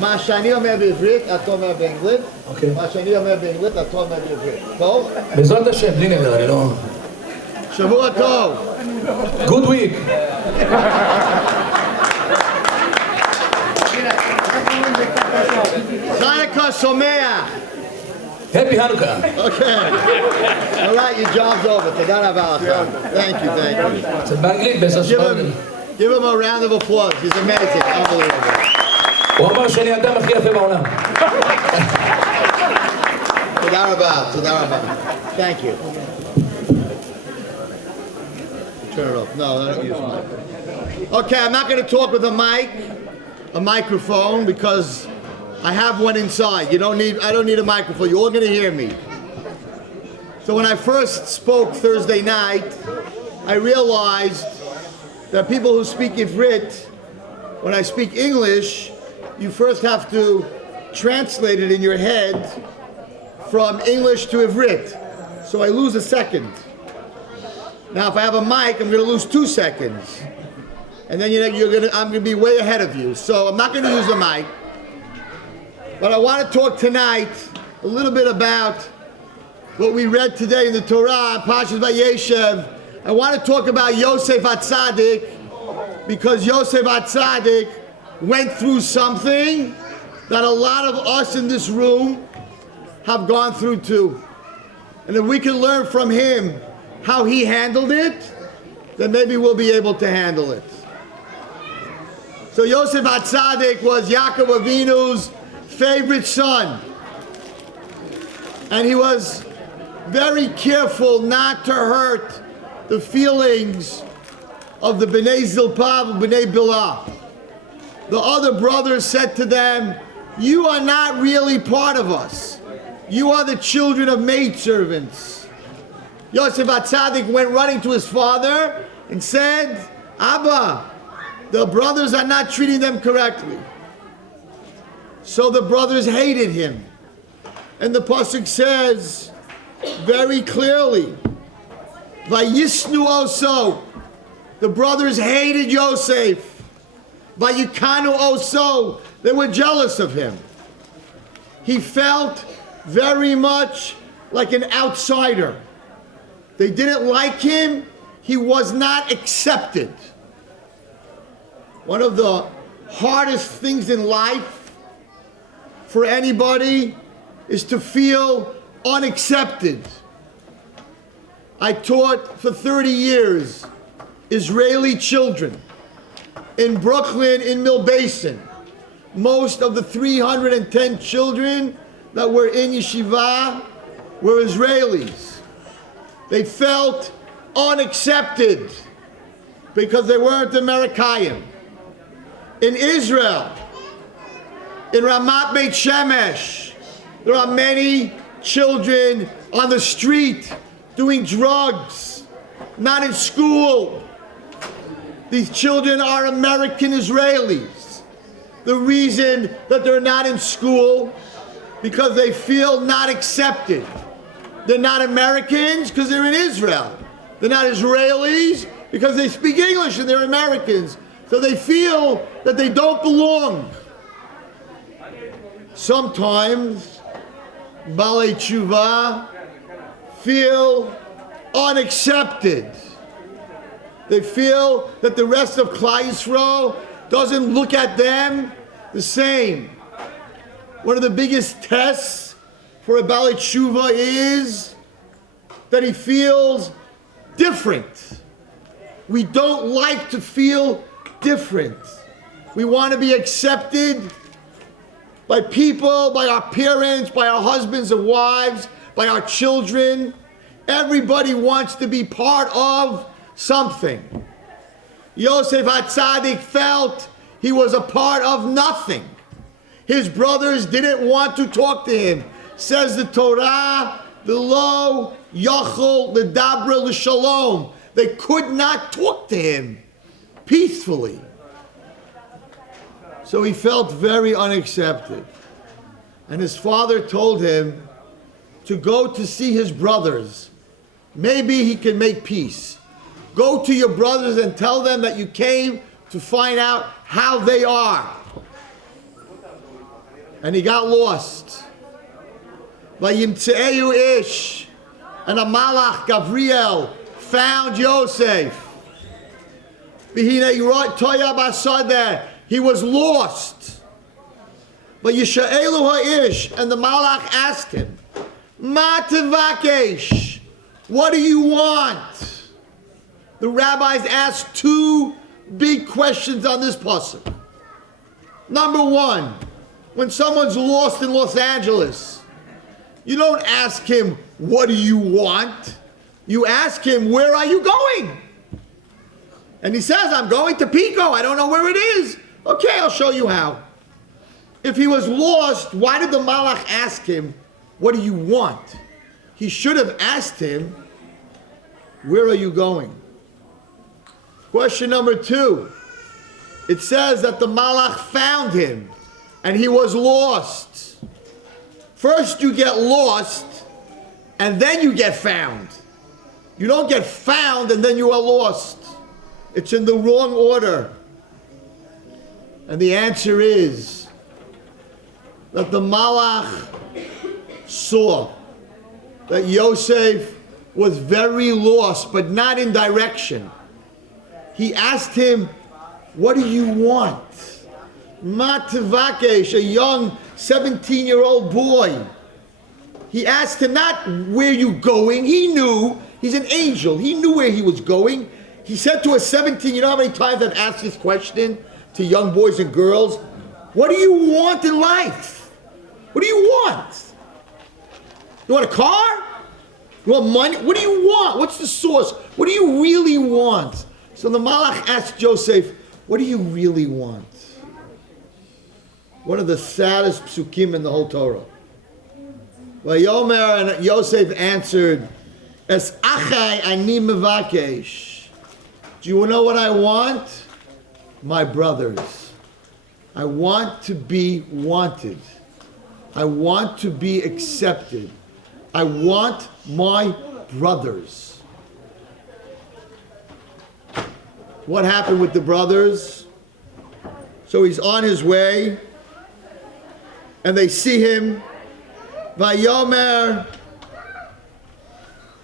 מה שאני אומר בעברית, אתה אומר באנגלית. מה שאני אומר באנגלית, אתה אומר בעברית. טוב? בעזרת השם, בלי נדר, אני לא... שבוע טוב. Good week. Hanukkah Someach. Happy Hanukkah. Okay. All right, your job's over. תודה רבה לך. Thank you, thank you. קצת באנגלית, בעזרת השם. Give him a round of applause. He's amazing. Unbelievable. הוא אמר שאני האדם הכי יפה בעולם. תודה רבה, תודה רבה. Thank you. Turn it off. No, I don't use mic. Okay, I'm not going to talk with a microphone, because I have one inside. I don't need a microphone. You're all going to hear me. So when I first spoke Thursday night, I realized that people who speak Ivrit, when I speak English, you first have to translate it in your head from English to Ivrit. So I lose a second. Now if I have a mic, I'm going to lose 2 seconds. And then I'm going to be way ahead of you. So I'm not going to use the mic. But I want to talk tonight a little bit about what we read today in the Torah, Parshas Vayeshev. I want to talk about Yosef HaTzadik, because Yosef HaTzadik went through something that a lot of us in this room have gone through too. And if we can learn from him how he handled it, then maybe we'll be able to handle it. So Yosef HaTzadik was Yaakov Avinu's favorite son. And he was very careful not to hurt the feelings of the Bnei Zilpav and Bnei Bilah. The other brothers said to them, "You are not really part of us. You are the children of maidservants." Yosef HaTzadik went running to his father and said, "Abba, the brothers are not treating them correctly." So the brothers hated him. And the pasuk says very clearly, Vayisnu oso, the brothers hated Yosef. Vayikanu oso, they were jealous of him. He felt very much like an outsider. They didn't like him. He was not accepted. One of the hardest things in life for anybody is to feel unaccepted. I taught for 30 years Israeli children in Brooklyn, in Mill Basin. Most of the 310 children that were in yeshiva were Israelis. They felt unaccepted because they weren't American. In Israel, in Ramat Beit Shemesh, there are many children on the street doing drugs, not in school. These children are American Israelis. The reason that they're not in school, because they feel not accepted. They're not Americans because they're in Israel. They're not Israelis because they speak English and they're Americans. So they feel that they don't belong. Sometimes Balei Tshuva feel unaccepted. They feel that the rest of Klal Yisrael doesn't look at them the same. One of the biggest tests for a Balei Tshuva is that he feels different. We don't like to feel different. We want to be accepted by people, by our parents, by our husbands and wives, by our children. Everybody wants to be part of something. Yosef HaTzadik felt he was a part of nothing. His brothers didn't want to talk to him. Says the Torah, "V'lo yachol ledabra l'shalom." They could not talk to him peacefully. So he felt very unaccepted. And his father told him to go to see his brothers. Maybe he can make peace. Go to your brothers and tell them that you came to find out how they are. and he got lost. Vayimtze'ehu ish, and a malach, Gabriel, found Yosef. V'hinei toya basadeh, he was lost. Vayisha'elu ha'ish, and the malach asked him, Ma tevakesh, what do you want? The rabbis asked two big questions on this pasuk. Number one, when someone's lost in Los Angeles, you don't ask him, what do you want? You ask him, where are you going? And he says, I'm going to Pico. I don't know where it is. Okay, I'll show you how. If he was lost, why did the malach ask him, what do you want? He should have asked him, where are you going? Question number two. It says that the malach found him and he was lost. First you get lost and then you get found. You don't get found and then you are lost. It's in the wrong order. And the answer is that the malach saw that Yosef was very lost, but not in direction. He asked him, what do you want? Ma tevakesh, a young 17-year-old boy. He asked him not where you going. He knew, he's an angel. He knew where he was going. He said to a 17, you know how many times I've asked this question to young boys and girls? What do you want in life? What do you want? You want a car? You want money? What do you want? What's the source? What do you really want? So the malach asked Joseph, what do you really want? One of the saddest psukim in the whole Torah. Vayomer, and Yosef answered, Es achai ani mevakesh. Do you know what I want? My brothers. I want to be wanted. I want to be accepted. I want my brothers. What happened with the brothers? So he's on his way, and they see him. Vayomer,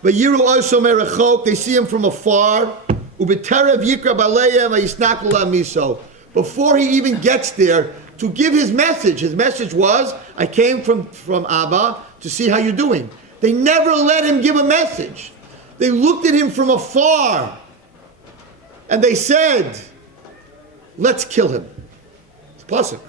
vayiru oso merachok. They see him from afar. Ubeterev yikra baleim vayisnaklu lamiso. Before he even gets there to give his message was, I came from Abba to see how you're doing. They never let him give a message. They looked at him from afar and they said, let's kill him. It's possible.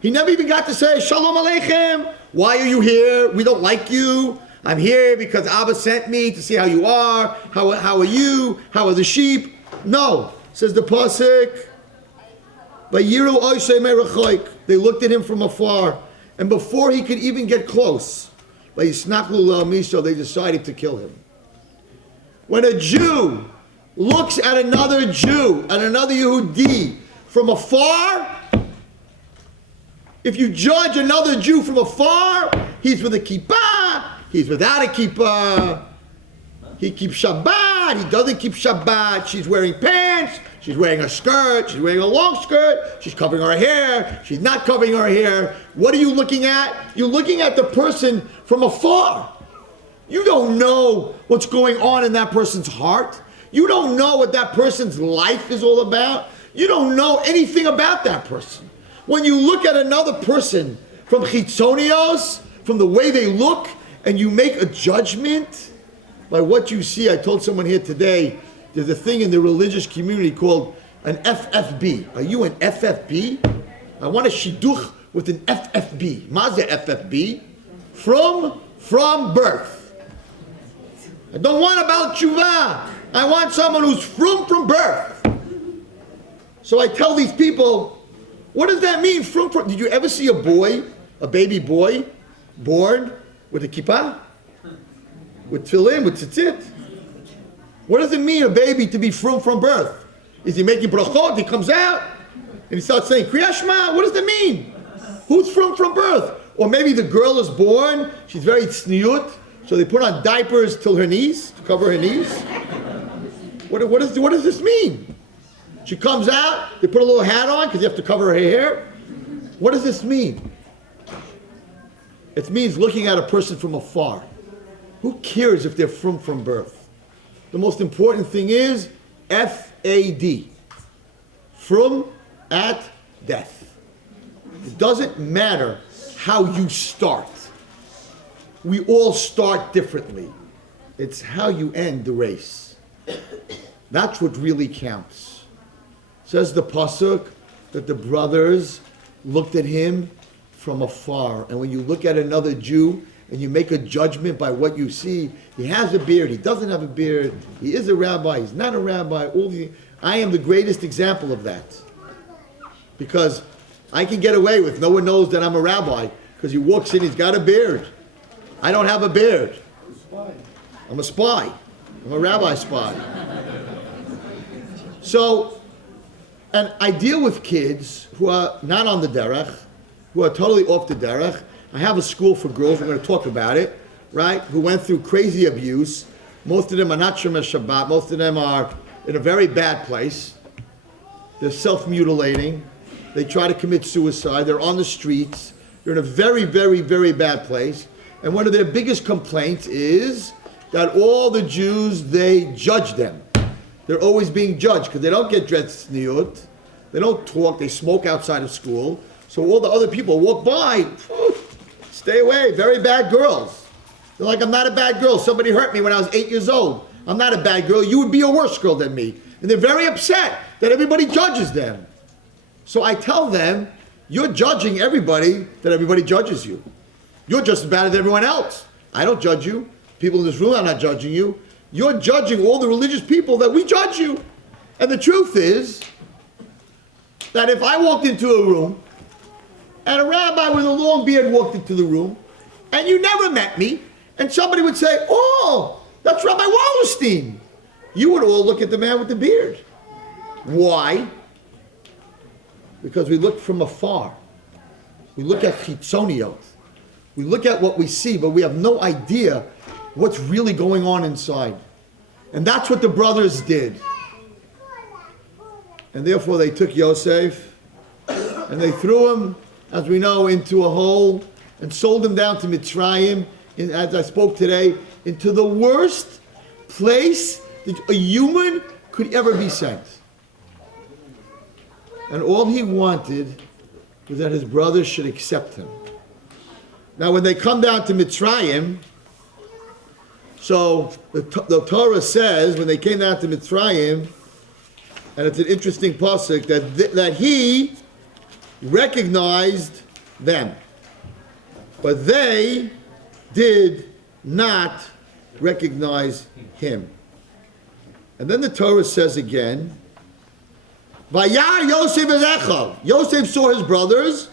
He never even got to say, Shalom Aleichem. Why are you here? We don't like you. I'm here because Abba sent me to see how you are. How are you? How are the sheep? No, says the pasuk. They looked at him from afar, and before he could even get close, they decided to kill him. When a Jew looks at another Jew, at another Yehudi, from afar, if you judge another Jew from afar, he's with a kippah, he's without a kippah, he keeps Shabbat, he doesn't keep Shabbat, she's wearing pants, she's wearing a skirt, she's wearing a long skirt, she's covering her hair, she's not covering her hair. What are you looking at? You're looking at the person from afar. You don't know what's going on in that person's heart. You don't know what that person's life is all about. You don't know anything about that person. When you look at another person from chitzonios, from the way they look, and you make a judgment by what you see. I told someone here today, there's a thing in the religious community called an FFB. Are you an FFB? I want a shidduch with an FFB. Maze FFB? From birth. I don't want about tshuva. I want someone who's from birth. So I tell these people, what does that mean? From? Did you ever see a baby boy, born with a kippah? With tefillin, with tzitzit? What does it mean, a baby to be from birth? Is he making brachot? He comes out and he starts saying Kriyat Shema. What does that mean? Who's from birth? Or maybe the girl is born, she's very tzniut, so they put on diapers till her knees, to cover her knees. What does this mean? She comes out, they put a little hat on because you have to cover her hair. What does this mean? It means looking at a person from afar. Who cares if they're from birth? The most important thing is F-A-D. From, at, death. It doesn't matter how you start. We all start differently. It's how you end the race. That's what really counts. Says the pasuk that the brothers looked at him from afar. And when you look at another Jew and you make a judgment by what you see, he has a beard, he doesn't have a beard, he is a rabbi, he's not a rabbi, I am the greatest example of that. Because I can get away with no one knows that I'm a rabbi because he walks in, he's got a beard. I don't have a beard. I'm a spy. I'm a rabbi spy. So, and I deal with kids who are not on the derech, who are totally off the derech. I have a school for girls, we're going to talk about it, right, who went through crazy abuse. Most of them are not Shomer Shabbat. Most of them are in a very bad place. They're self-mutilating. They try to commit suicide. They're on the streets. They're in a very, very, very bad place. And one of their biggest complaints is that all the Jews, they judge them. They're always being judged because they don't get dressed tzniut. They don't talk. They smoke outside of school. So all the other people walk by. Stay away. Very bad girls. They're like, I'm not a bad girl. Somebody hurt me when I was 8 years old. I'm not a bad girl. You would be a worse girl than me. And they're very upset that everybody judges them. So I tell them, you're judging everybody that everybody judges you. You're just as bad as everyone else. I don't judge you. People in this room are not judging you. You're judging all the religious people that we judge you. And the truth is that if I walked into a room and a rabbi with a long beard walked into the room and you never met me and somebody would say, oh, that's Rabbi Wallerstein, you would all look at the man with the beard. Why? Because we look from afar. We look at chitzoniot. We look at what we see, but we have no idea what's really going on inside. And that's what the brothers did. And therefore they took Yosef and they threw him, as we know, into a hole and sold him down to Mitzrayim, as I spoke today, into the worst place that a human could ever be sent. And all he wanted was that his brothers should accept him. Now when they come down to Mitzrayim, so the Torah says, when they came down to Mitzrayim, and it's an interesting pasuk, that he recognized them. But they did not recognize him. And then the Torah says again, Vayar Yosef es Echav. Yosef saw his brothers.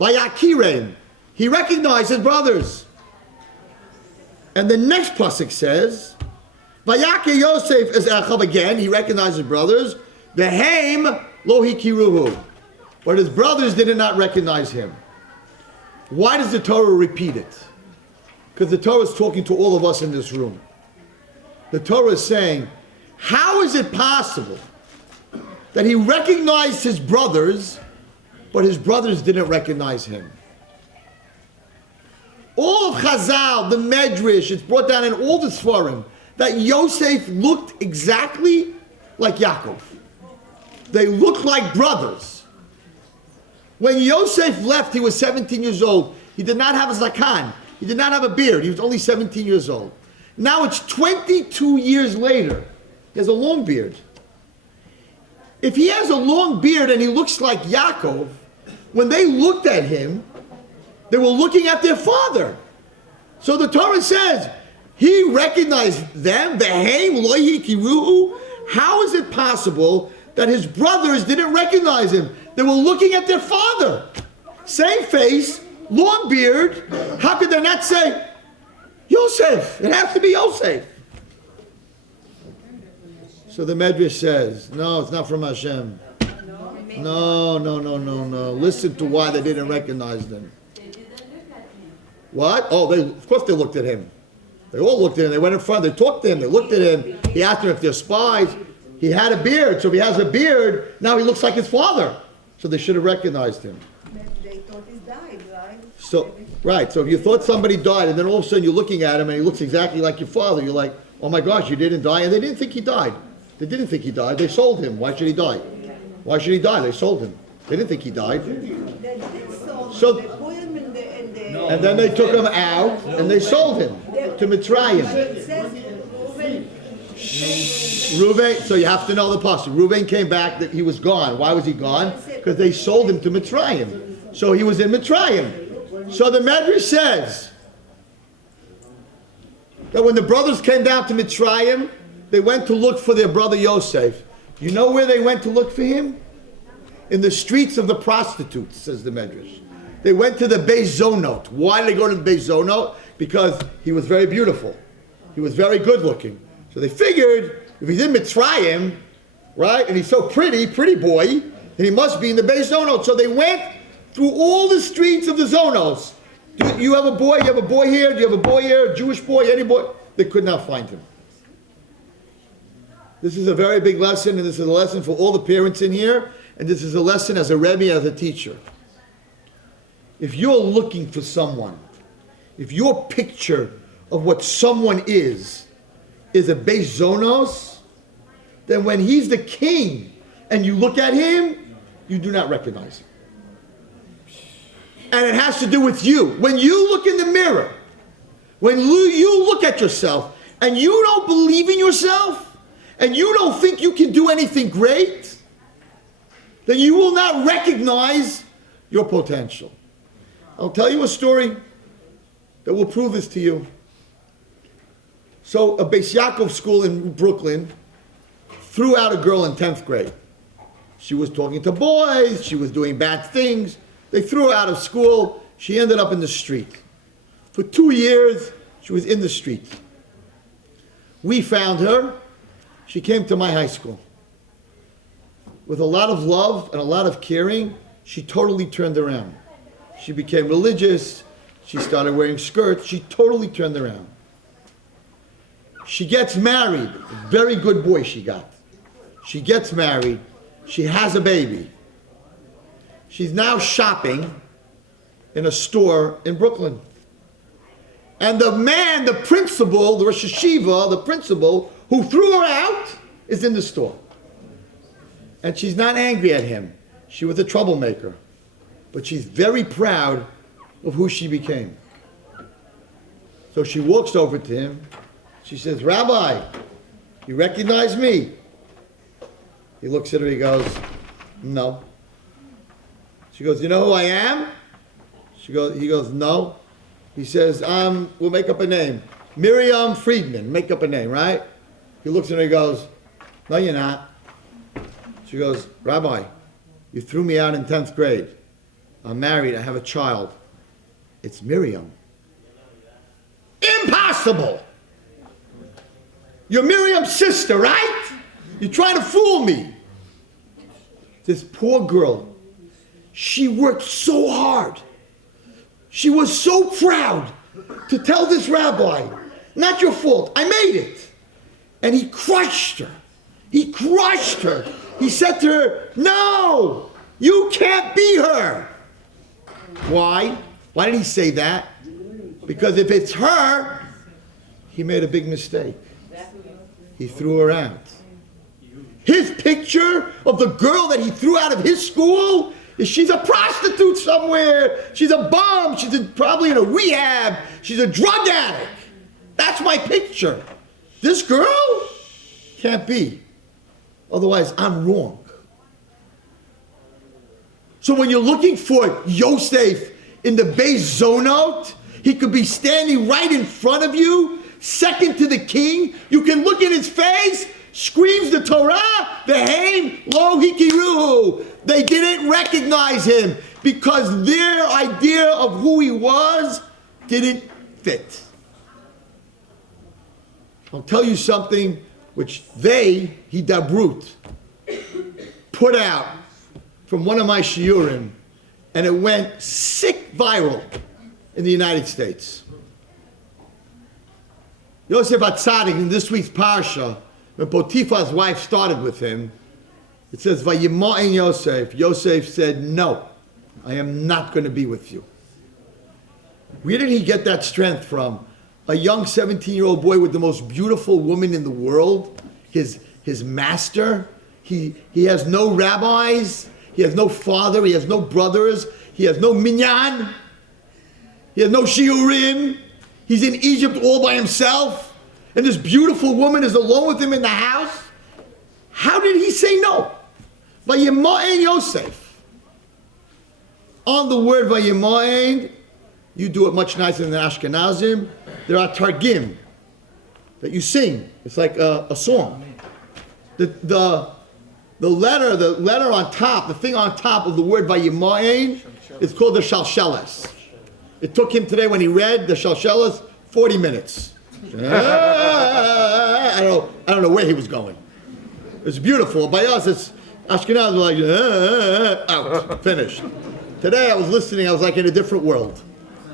Vayakirein. He recognized his brothers. And the next pasuk says, Vayakir Yosef es Echav. Again, he recognized his brothers. Vehem lo hikiruhu. But his brothers did not recognize him. Why does the Torah repeat it? Because the Torah is talking to all of us in this room. The Torah is saying, how is it possible that he recognized his brothers, but his brothers didn't recognize him? All of Chazal, the Medrash, it's brought down in all the Sfarim, that Yosef looked exactly like Yaakov. They looked like brothers. When Yosef left, he was 17 years old. He did not have a zakan. He did not have a beard. He was only 17 years old. Now it's 22 years later. He has a long beard. If he has a long beard and he looks like Yaakov, when they looked at him, they were looking at their father. So the Torah says, he recognized them, Vehem lo hikiruhu. How is it possible that his brothers didn't recognize him? They were looking at their father. Same face, long beard. How could they not say, Yosef? It has to be Yosef. So the Medrash says, no, it's not from Hashem. No. Listen to why they didn't recognize them. What? Oh, of course they looked at him. They all looked at him. They went in front. They talked to him. They looked at him. He asked them if they're spies. He had a beard. So if he has a beard, now he looks like his father. So they should have recognized him. They thought he died, right? So, right, so if you thought somebody died and then all of a sudden you're looking at him and he looks exactly like your father, you're like, oh my gosh, you didn't die. And they didn't think he died. They didn't think he died. They sold him. Why should he die? Why should he die? They sold him. They didn't think he died. So, and then they took him out and they sold him to Mitzrayim. Reuven, so you have to know the pasuk. Reuven came back, that he was gone. Why was he gone? Because they sold him to Mitzrayim. So he was in Mitzrayim. So the Medrash says that when the brothers came down to Mitzrayim, they went to look for their brother Yosef. You know where they went to look for him? In the streets of the prostitutes, says the Medrash. They went to the Beis Zonot. Why did they go to the Beis Zonot? Because he was very beautiful. He was very good looking. So they figured, if he's in Mitzrayim, right, and he's so pretty boy, then he must be in the Beis Zonot. So they went through all the streets of the Zonos. Do you have a boy? You have a boy here? Do you have a boy here? A Jewish boy? Any boy? They could not find him. This is a very big lesson, and this is a lesson for all the parents in here, and this is a lesson as a Rebbe, as a teacher. If you're looking for someone, if your picture of what someone is a Beis Zonos, then when he's the king and you look at him, you do not recognize him. And it has to do with you. When you look in the mirror, when you look at yourself and you don't believe in yourself and you don't think you can do anything great, then you will not recognize your potential. I'll tell you a story that will prove this to you. So a Beis Yaakov school in Brooklyn threw out a girl in 10th grade. She was talking to boys, she was doing bad things. They threw her out of school. She ended up in the street. For 2 years, she was in the street. We found her. She came to my high school. With a lot of love and a lot of caring, she totally turned around. She became religious. She started wearing skirts. She totally turned around. She gets married. Very good boy she got. She gets married. She has a baby. She's now shopping in a store in Brooklyn. And the man, the principal, the Rosh Hashiva, the principal, who threw her out, is in the store. And she's not angry at him. She was a troublemaker. But she's very proud of who she became. So she walks over to him. She says, Rabbi, you recognize me? He looks at her, he goes, no. She goes, you know who I am? He goes, no. He says, we'll make up a name. Miriam Friedman, make up a name, right? He looks at her, he goes, no, you're not. She goes, Rabbi, you threw me out in 10th grade. I'm married, I have a child. It's Miriam. Impossible! You're Miriam's sister, right? You're trying to fool me. This poor girl, she worked so hard. She was so proud to tell this rabbi, not your fault, I made it. And he crushed her. He crushed her. He said to her, no, you can't be her. Why? Why did he say that? Because if it's her, he made a big mistake. He threw her out. His picture of the girl that he threw out of his school is she's a prostitute somewhere. She's a bum. She's probably in a rehab. She's a drug addict. That's my picture. This girl can't be. Otherwise, I'm wrong. So when you're looking for Yosef in the Beis Zonot, he could be standing right in front of you, second to the king. You can look in his face, screams the Torah, Ve'hem lo hikiruhu. They didn't recognize him because their idea of who he was didn't fit. I'll tell you something which Hidabrut, put out from one of my shiurim, and it went sick viral in the United States. Yosef HaTzadik, in this week's parsha, when Potiphar's wife started with him, it says, Vayima'in Yosef. Yosef said, no, I am not going to be with you. Where did he get that strength from? A young 17-year-old boy with the most beautiful woman in the world, his master. He has no rabbis, he has no father, he has no brothers, he has no minyan, he has no shiurim. He's in Egypt all by himself, and this beautiful woman is alone with him in the house. How did he say no? Vayima'en Yosef. On the word Vayima'en, you do it much nicer than the Ashkenazim. There are targim that you sing. It's like a song. The letter on top, the thing on top of the word Vayima'en is called the Shalsheles. It took him today when he read the Shalsheles 40 minutes. I don't know where he was going. It's beautiful. By us, it's Ashkenaz like out, finished. Today I was listening. I was like in a different world.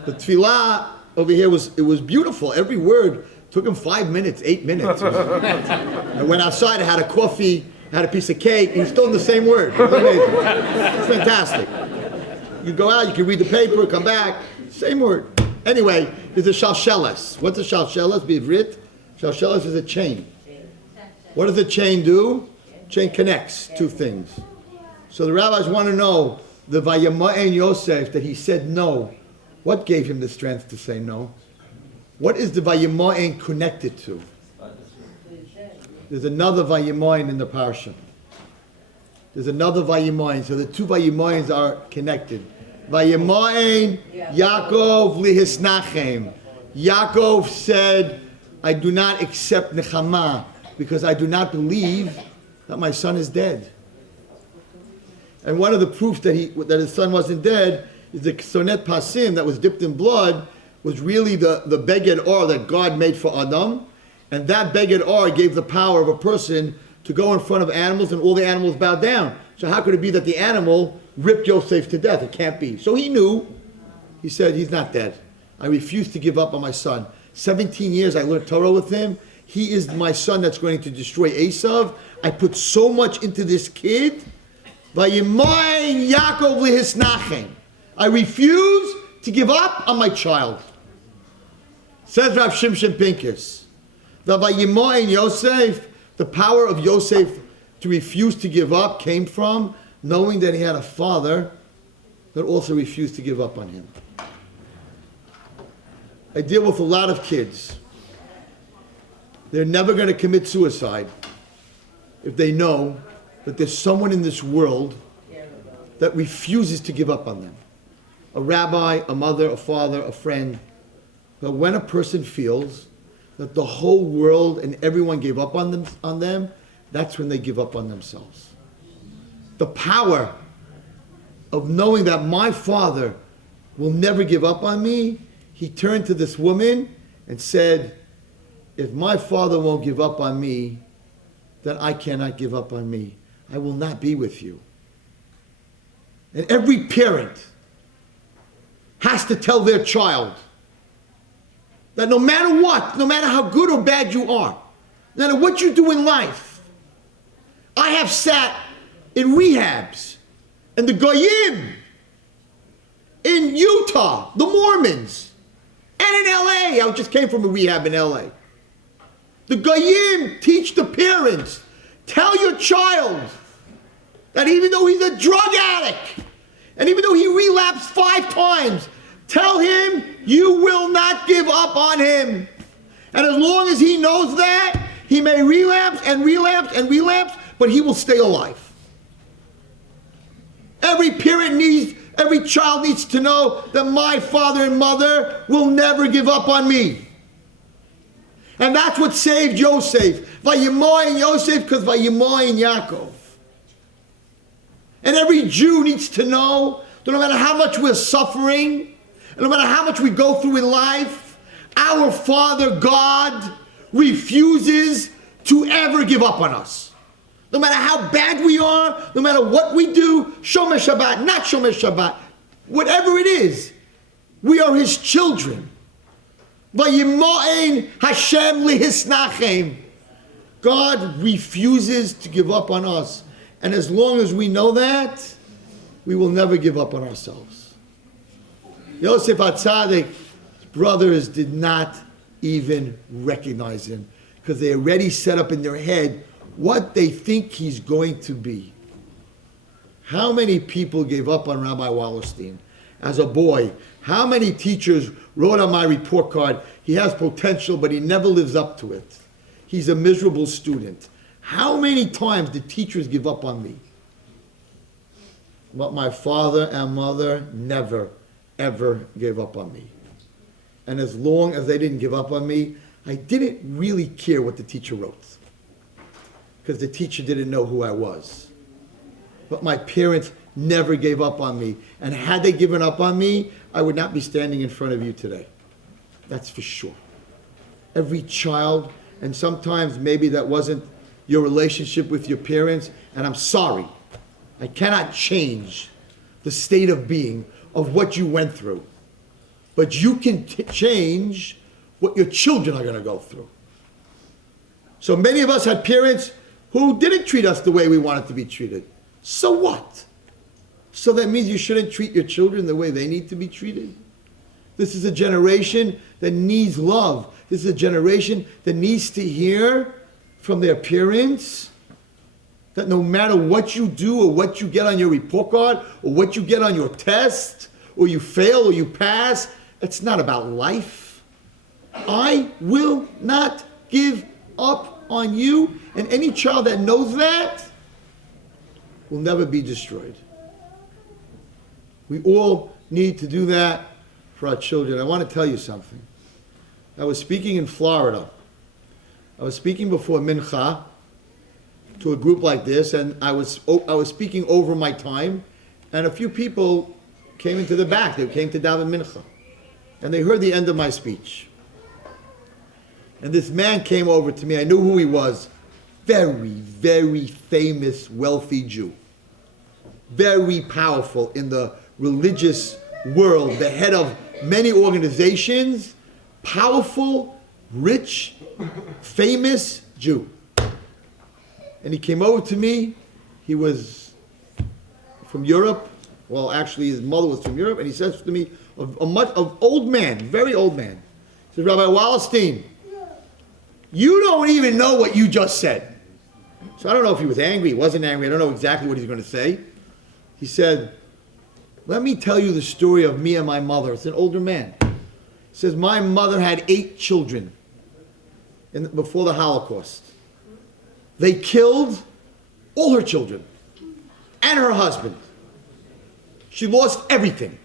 The tefillah over here was beautiful. Every word took him 5 minutes, 8 minutes. I went outside. I had a coffee, had a piece of cake. And he's still in the same word. It was amazing. It's fantastic. You go out, you can read the paper, come back, same word. Anyway, there's a shalsheles. What's a shalsheles? Bivrit. Shalsheles is a chain. What does a chain do? Chain connects two things. So the rabbis want to know the Vayima'en Yosef that he said no. What gave him the strength to say no? What is the Vayima'en connected to? There's another Vayima'en in the parsha. There's another Vayima'en. So the two Vayima'ens are connected. Vayima'en Yaakov lihisnachem. Yaakov said, I do not accept nechama because I do not believe that my son is dead. And one of the proofs that his son wasn't dead is the sonet pasim that was dipped in blood was really the beged or that God made for Adam. And that beged or gave the power of a person to go in front of animals and all the animals bowed down. So how could it be that the animal ripped Yosef to death? It can't be. So he knew. He said, he's not dead. I refuse to give up on my son. 17 years I learned Torah with him. He is my son that's going to destroy Esav. I put so much into this kid. Vayima'en Yaakov lihisnachem. I refuse to give up on my child. Says Rav Shimshon Pincus. The Vayima'en Yosef, the power of Yosef to refuse to give up came from knowing that he had a father that also refused to give up on him. I deal with a lot of kids. They're never going to commit suicide if they know that there's someone in this world that refuses to give up on them. A rabbi, a mother, a father, a friend. But when a person feels that the whole world and everyone gave up on them, that's when they give up on themselves. The power of knowing that my father will never give up on me, he turned to this woman and said, if my father won't give up on me, then I cannot give up on me. I will not be with you. And every parent has to tell their child that no matter what, no matter how good or bad you are, no matter what you do in life, I have sat in rehabs and the Goyim in Utah, the Mormons, and in LA. I just came from a rehab in LA. The Goyim teach the parents, tell your child that even though he's a drug addict, and even though he relapsed 5 times, tell him you will not give up on him. And as long as he knows that, he may relapse and relapse and relapse, but he will stay alive. Every child needs to know that my father and mother will never give up on me. And that's what saved Yosef. Vayima'en Yosef because Vayima'en Yaakov. And every Jew needs to know that no matter how much we're suffering, and no matter how much we go through in life, our Father God refuses to ever give up on us. No matter how bad we are, no matter what we do, Shomer Shabbat, not Shomer Shabbat, whatever it is, we are His children. Vayima'en Hashem lihisnachem. God refuses to give up on us. And as long as we know that, we will never give up on ourselves. Yosef HaTzadik, brothers did not even recognize him because they already set up in their head what they think he's going to be. How many people gave up on Rabbi Wallerstein as a boy? How many teachers wrote on my report card, he has potential, but he never lives up to it. He's a miserable student. How many times did teachers give up on me? But my father and mother never, ever gave up on me. And as long as they didn't give up on me, I didn't really care what the teacher wrote, because the teacher didn't know who I was. But my parents never gave up on me. And had they given up on me, I would not be standing in front of you today. That's for sure. Every child, and sometimes maybe that wasn't your relationship with your parents, and I'm sorry. I cannot change the state of being of what you went through. But you can change what your children are going to go through. So many of us had parents who didn't treat us the way we wanted to be treated. So what? So that means you shouldn't treat your children the way they need to be treated? This is a generation that needs love. This is a generation that needs to hear from their parents that no matter what you do or what you get on your report card or what you get on your test or you fail or you pass, it's not about life. I will not give up on you, and any child that knows that will never be destroyed. We all need to do that for our children. I want to tell you something. I was speaking in Florida. I was speaking before Mincha to a group like this, and I was speaking over my time, and a few people came into the back. They came to daven Mincha, and they heard the end of my speech. And this man came over to me. I knew who he was. Very, very famous, wealthy Jew. Very powerful in the religious world, the head of many organizations, powerful, rich, famous Jew. And he came over to me. He was from Europe. Well, actually, his mother was from Europe. And he says to me, of old man, very old man. He says, Rabbi Wallerstein, you don't even know what you just said. So I don't know if he was angry, he wasn't angry, I don't know exactly what he's going to say. He said, let me tell you the story of me and my mother. It's an older man. He says, my mother had 8 children before the Holocaust. They killed all her children and her husband. She lost everything.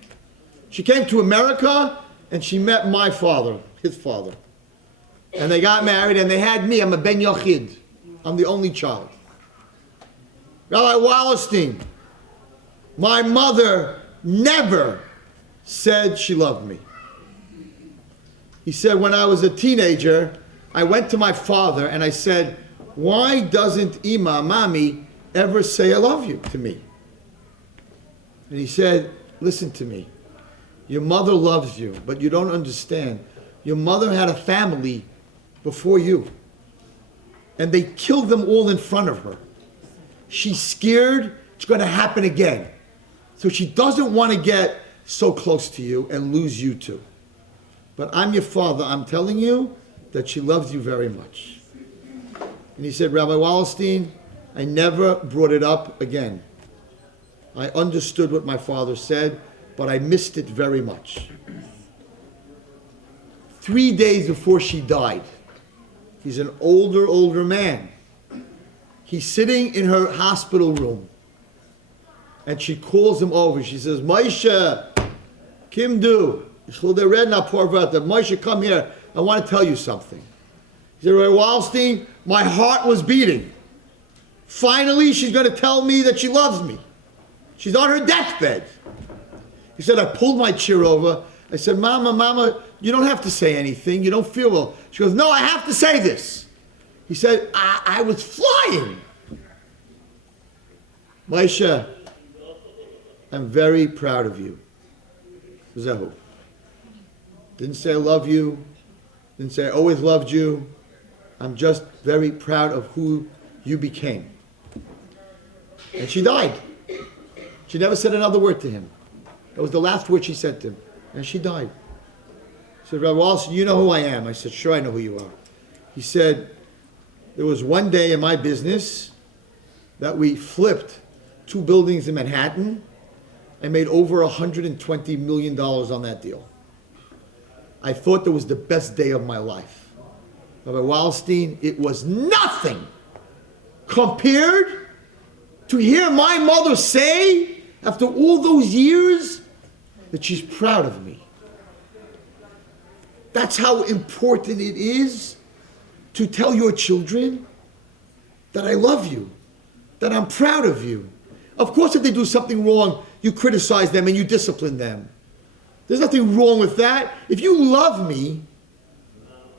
She came to America and she met my father, his father. And they got married and they had me. I'm a ben yachid. I'm the only child. Rabbi Wallerstein, my mother never said she loved me. He said when I was a teenager, I went to my father and I said, why doesn't Ima, Mommy, ever say I love you to me? And he said, listen to me. Your mother loves you, but you don't understand. Your mother had a family before you. And they killed them all in front of her. She's scared it's going to happen again. So she doesn't want to get so close to you and lose you too. But I'm your father. I'm telling you that she loves you very much. And he said, Rabbi Wallerstein, I never brought it up again. I understood what my father said, but I missed it very much. 3 days before she died, he's an older man. He's sitting in her hospital room. And she calls him over. She says, Moshe, Kimdu, Moshe, come here. I want to tell you something. He said, Rabbi Wallerstein, my heart was beating. Finally, she's going to tell me that she loves me. She's on her deathbed. He said, I pulled my chair over. I said, Mama, you don't have to say anything. You don't feel well. She goes, no, I have to say this. He said, I was flying. Moshe, I'm very proud of you. Zehu. Didn't say I love you. Didn't say I always loved you. I'm just very proud of who you became. And she died. She never said another word to him. That was the last word she said to him. And she died. He said, Rabbi Wallerstein, you know who I am? I said, sure, I know who you are. He said, there was one day in my business that we flipped 2 buildings in Manhattan and made over $120 million on that deal. I thought that was the best day of my life. Rabbi Wallerstein, it was nothing compared to hear my mother say, after all those years, that she's proud of me. That's how important it is to tell your children that I love you, that I'm proud of you. Of course, if they do something wrong, you criticize them and you discipline them. There's nothing wrong with that. If you love me,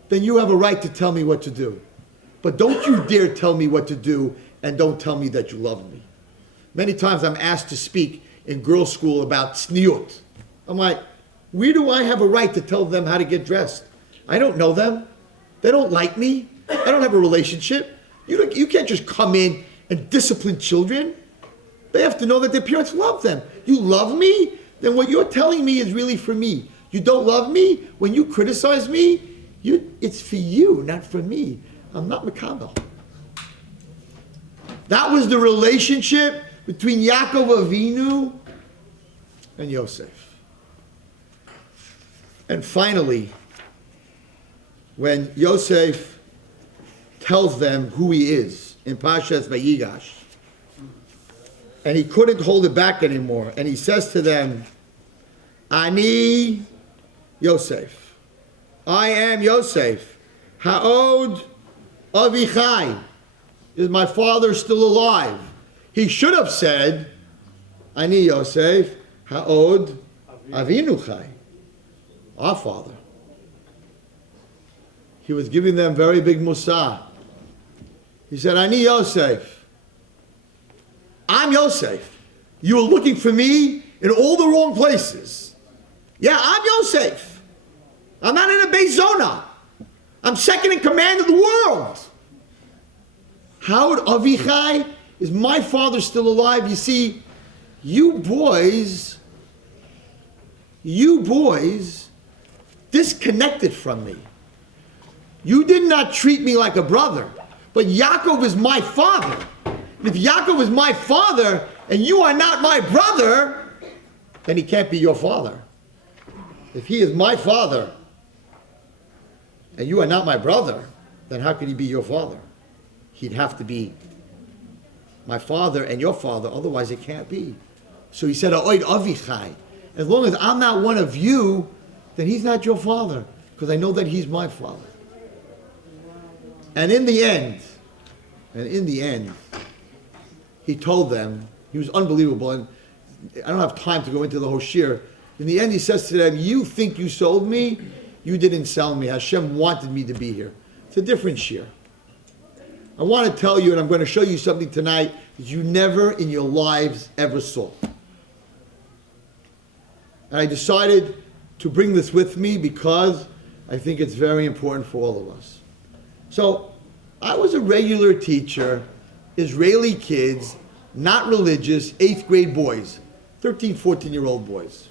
then you have a right to tell me what to do. But don't you dare tell me what to do and don't tell me that you love me. Many times I'm asked to speak in girls' school about tzniut. I'm like, where do I have a right to tell them how to get dressed? I don't know them. They don't like me. I don't have a relationship. You can't just come in and discipline children. They have to know that their parents love them. You love me? Then what you're telling me is really for me. You don't love me? When you criticize me, it's for you, not for me. I'm not Makabel. That was the relationship between Yaakov Avinu and Yosef. And finally, when Yosef tells them who he is in Parshas Vayigash, and he couldn't hold it back anymore, and he says to them, Ani Yosef. I am Yosef. Ha'od Avichai. Is my father still alive? He should have said, Ani Yosef. Ha'od Avinu Chai. Our father. He was giving them very big musar. He said, Ani Yosef. I'm Yosef. You were looking for me in all the wrong places. Yeah, I'm Yosef. I'm not in a base zona. I'm second in command of the world. Howard Avichai, is my father still alive? You see, you boys disconnected from me. You did not treat me like a brother, but Yaakov is my father. And if Yaakov is my father and you are not my brother, then he can't be your father. If he is my father and you are not my brother, then how could he be your father? He'd have to be my father and your father, otherwise it can't be. So he said, Oid Avichai. As long as I'm not one of you, then he's not your father, because I know that he's my father. And in the end, he told them, he was unbelievable, and I don't have time to go into the whole shir. In the end, he says to them, you think you sold me? You didn't sell me. Hashem wanted me to be here. It's a different shir. I want to tell you, and I'm going to show you something tonight that you never in your lives ever saw. And I decided to bring this with me because I think it's very important for all of us. So, I was a regular teacher, Israeli kids, not religious, 8th grade boys, 13, 14-year-old boys.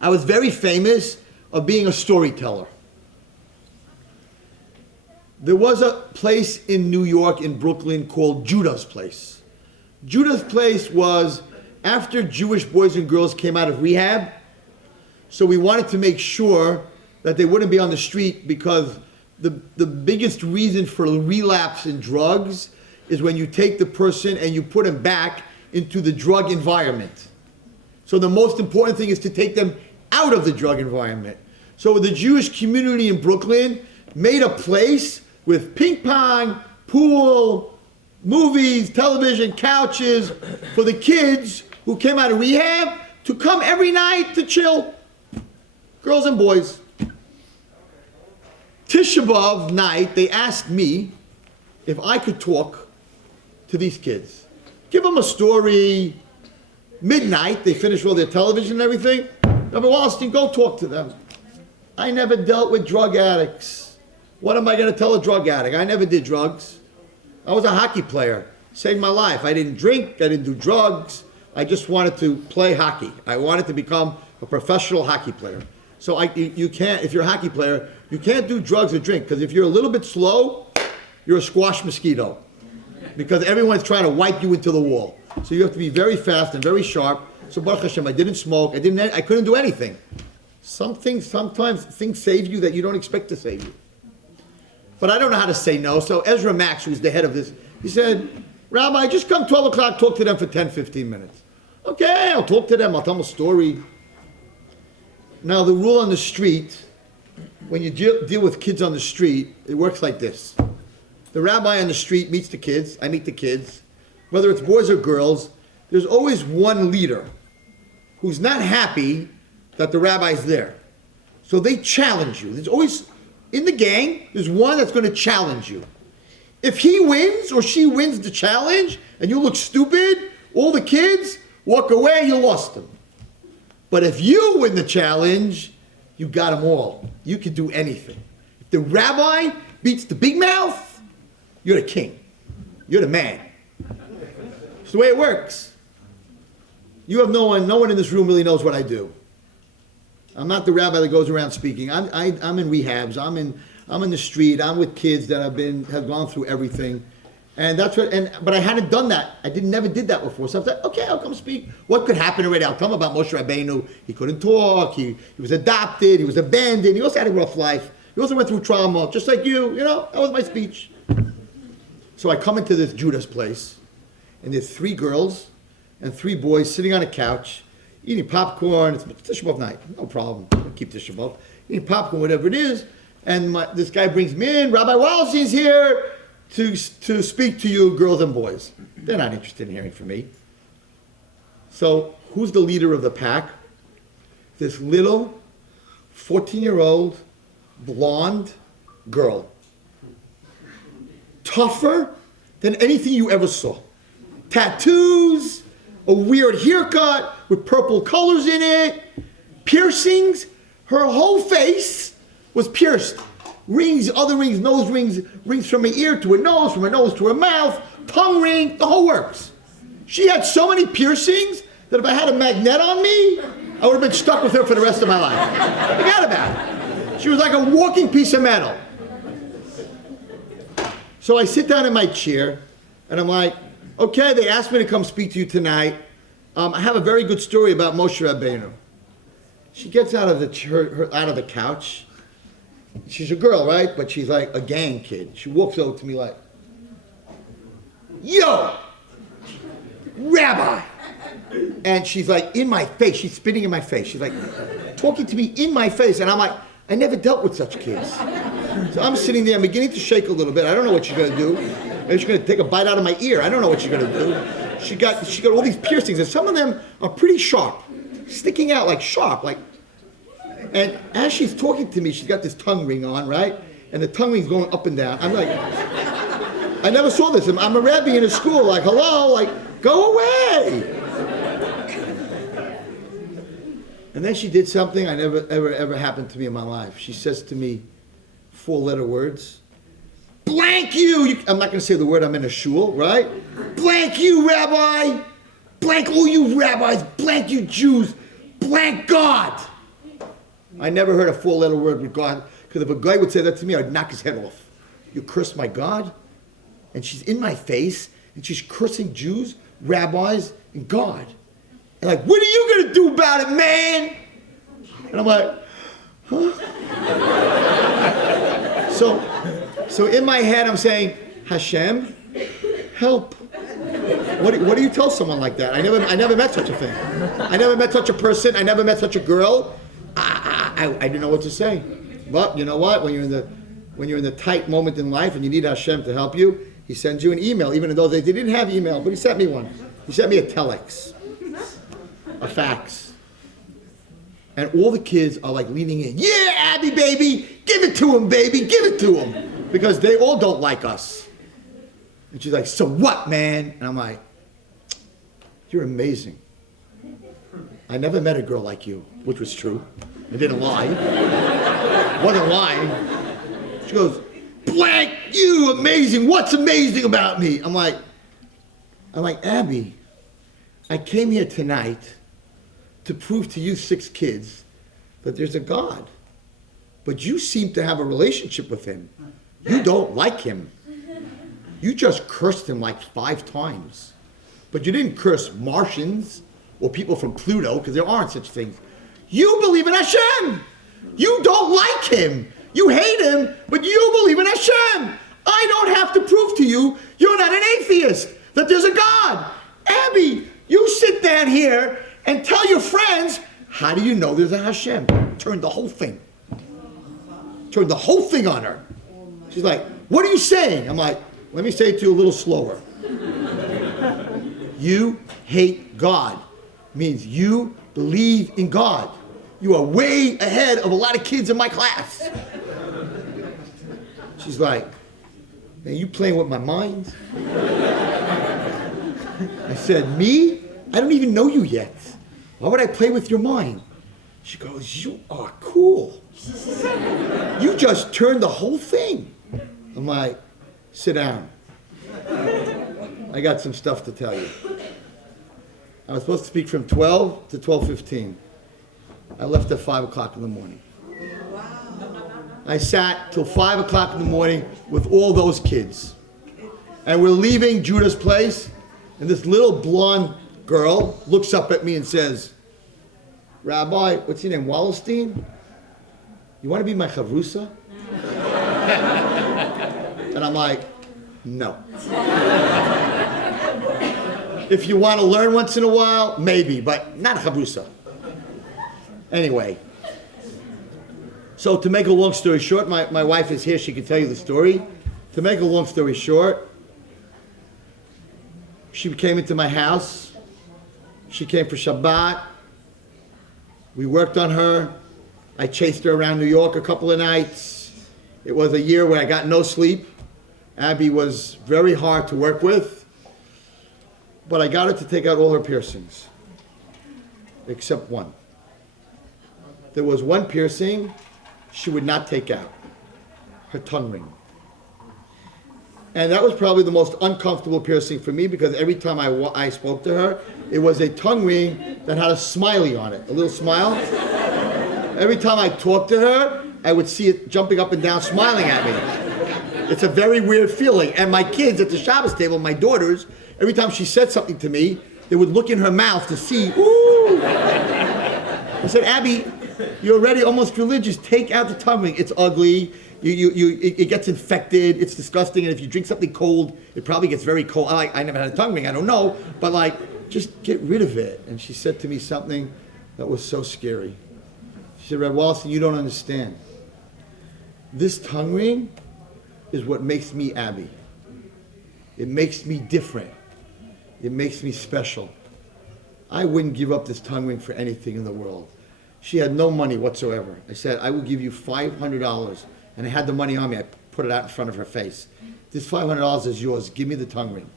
I was very famous of being a storyteller. There was a place in New York, in Brooklyn, called Judah's Place. Judah's Place was after Jewish boys and girls came out of rehab, so we wanted to make sure that they wouldn't be on the street, because the biggest reason for relapse in drugs is when you take the person and you put them back into the drug environment. So the most important thing is to take them out of the drug environment. So the Jewish community in Brooklyn made a place with ping pong, pool, movies, television, couches for the kids who came out of rehab to come every night to chill. Girls and boys. Tisha B'Av night, they asked me if I could talk to these kids. Give them a story. Midnight, they finished all their television and everything. Rabbi Wallerstein, go talk to them. I never dealt with drug addicts. What am I going to tell a drug addict? I never did drugs. I was a hockey player. Saved my life. I didn't drink. I didn't do drugs. I just wanted to play hockey. I wanted to become a professional hockey player. So you can't, if you're a hockey player, you can't do drugs or drink, because if you're a little bit slow, you're a squash mosquito. Because everyone's trying to wipe you into the wall. So you have to be very fast and very sharp. So Baruch Hashem, I didn't smoke, I couldn't do anything. Sometimes things save you that you don't expect to save you. But I don't know how to say no. So Ezra Max, who's the head of this, he said, Rabbi, just come 12 o'clock, talk to them for 10, 15 minutes. Okay, I'll talk to them, I'll tell them a story. Now the rule on the street, when you deal with kids on the street, it works like this. The rabbi on the street meets the kids, I meet the kids. Whether it's boys or girls, there's always one leader who's not happy that the rabbi's there. So they challenge you. There's always, in the gang, there's one that's going to challenge you. If he wins or she wins the challenge and you look stupid, all the kids walk away, you lost them. But if you win the challenge, you got them all. You can do anything. If the rabbi beats the big mouth, you're the king. You're the man. It's the way it works. You have no one in this room really knows what I do. I'm not the rabbi that goes around speaking. I'm in rehabs. I'm in the street. I'm with kids that have gone through everything, and that's what. But I hadn't done that. Never did that before. So I was like, okay, I'll come speak. What could happen already? I'll tell them about Moshe Rabbeinu. He couldn't talk. He was adopted. He was abandoned. He also had a rough life. He also went through trauma, just like you. You know, that was my speech. So I come into this Judah's place, and there's 3 girls and 3 boys sitting on a couch, eating popcorn. It's Tisha B'Av night, no problem. I'll keep Tisha B'Av. Eating popcorn, whatever it is. And this guy brings me in. Rabbi Wallerstein's here to speak to you, girls and boys. They're not interested in hearing from me. So who's the leader of the pack? This little 14-year-old blonde girl. Tougher than anything you ever saw. Tattoos, a weird haircut with purple colors in it, piercings. Her whole face was pierced. Rings, other rings, nose rings, rings from her ear to her nose, from her nose to her mouth, tongue ring, the whole works. She had so many piercings that if I had a magnet on me, I would have been stuck with her for the rest of my life. Forget about it. She was like a walking piece of metal. So I sit down in my chair, and I'm like, okay, they asked me to come speak to you tonight. I have a very good story about Moshe Rabbeinu. She gets out of the couch. She's a girl, right? But she's like a gang kid. She walks over to me like, yo, Rabbi. And she's like in my face. She's spitting in my face. She's like talking to me in my face. And I'm like, I never dealt with such kids. So I'm sitting there, I'm beginning to shake a little bit. I don't know what she's going to do. Maybe she's going to take a bite out of my ear. I don't know what she's going to do. She got all these piercings, and some of them are pretty sharp, sticking out like sharp. And as she's talking to me, she's got this tongue ring on, right? And the tongue ring's going up and down. I'm like, I never saw this. I'm a rabbi in a school, like, hello, like, go away. And then she did something I never, ever happened to me in my life. She says to me 4-letter words. Blank you! I'm not going to say the word, I'm in a shul, right? Blank you, Rabbi! Blank all you rabbis! Blank you Jews! Blank God! I never heard a 4-letter word with God, because if a guy would say that to me, I'd knock his head off. You curse my God? And she's in my face, and she's cursing Jews, rabbis, and God. And like, what are you going to do about it, man? And I'm like, huh? So in my head, I'm saying, Hashem, help. What do you tell someone like that? I never met such a thing. I never met such a person. I never met such a girl. I didn't know what to say. But you know what? When you're in the tight moment in life and you need Hashem to help you, He sends you an email. Even though they didn't have email, but He sent me one. He sent me a telex, a fax. And all the kids are like leaning in. Yeah, Abby, baby, give it to him, baby, give it to him. Because they all don't like us. And she's like, so what, man? And I'm like, you're amazing. I never met a girl like you, which was true. I didn't lie. Wasn't lying. She goes, blank, you amazing. What's amazing about me? I'm like, Abby, I came here tonight to prove to you 6 kids that there's a God. But you seem to have a relationship with him. You don't like him. You just cursed him like 5 times. But you didn't curse Martians or people from Pluto, because there aren't such things. You believe in Hashem. You don't like him. You hate him, but you believe in Hashem. I don't have to prove to you you're not an atheist, that there's a God. Abby, you sit down here and tell your friends, how do you know there's a Hashem? Turn the whole thing. Turn the whole thing on her. She's like, what are you saying? I'm like, let me say it to you a little slower. You hate God. Means you believe in God. You are way ahead of a lot of kids in my class. She's like, man, you playing with my mind? I said, me? I don't even know you yet. Why would I play with your mind? She goes, you are cool. You just turned the whole thing. I'm like, sit down. I got some stuff to tell you. I was supposed to speak from 12 to 12:15. I left at 5 o'clock in the morning. I sat till 5 o'clock in the morning with all those kids. And we're leaving Judah's place, and this little blonde girl looks up at me and says, Rabbi, what's your name, Wallerstein? You want to be my chavrusa? And I'm like, no. If you want to learn once in a while, maybe, but not a chavrusa. Anyway, so to make a long story short, my wife is here, she can tell you the story. To make a long story short, she came into my house. She came for Shabbat. We worked on her. I chased her around New York a couple of nights. It was a year where I got no sleep. Abby was very hard to work with. But I got her to take out all her piercings, except one. There was one piercing she would not take out, her tongue ring. And that was probably the most uncomfortable piercing for me, because every time I spoke to her, it was a tongue ring that had a smiley on it, a little smile. Every time I talked to her, I would see it jumping up and down, smiling at me. It's a very weird feeling. And my kids at the Shabbos table, my daughters, every time she said something to me, they would look in her mouth to see, ooh. I said, Abby, you're already almost religious. Take out the tongue ring. It's ugly. It gets infected. It's disgusting. And if you drink something cold, it probably gets very cold. I never had a tongue ring. I don't know. But just get rid of it. And she said to me something that was so scary. She said, Rabbi Wallerstein, you don't understand. This tongue ring is what makes me Abby. It makes me different. It makes me special. I wouldn't give up this tongue ring for anything in the world. She had no money whatsoever. I said, I will give you $500. And I had the money on me. I put it out in front of her face. This $500 is yours. Give me the tongue ring.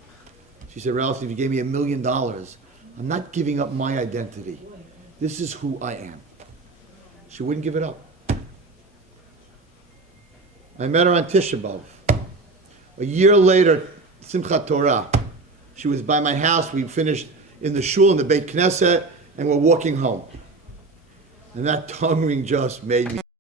She said, Ralph, if you gave me $1 million, I'm not giving up my identity. This is who I am. She wouldn't give it up. I met her on Tisha B'Av. A year later, Simchat Torah. She was by my house. We finished in the shul, in the Beit Knesset, and we're walking home. And that tongue ring just made me